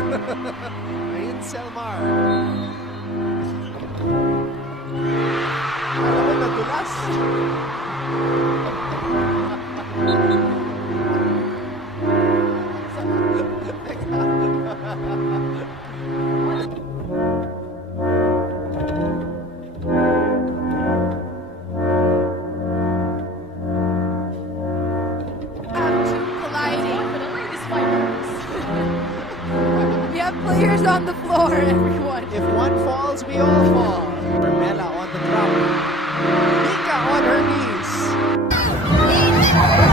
Ayun, Celmar. Alam mo, nadulas. We have players on the floor, everyone. If one falls, we all fall. Carmela on the drop. Mika on her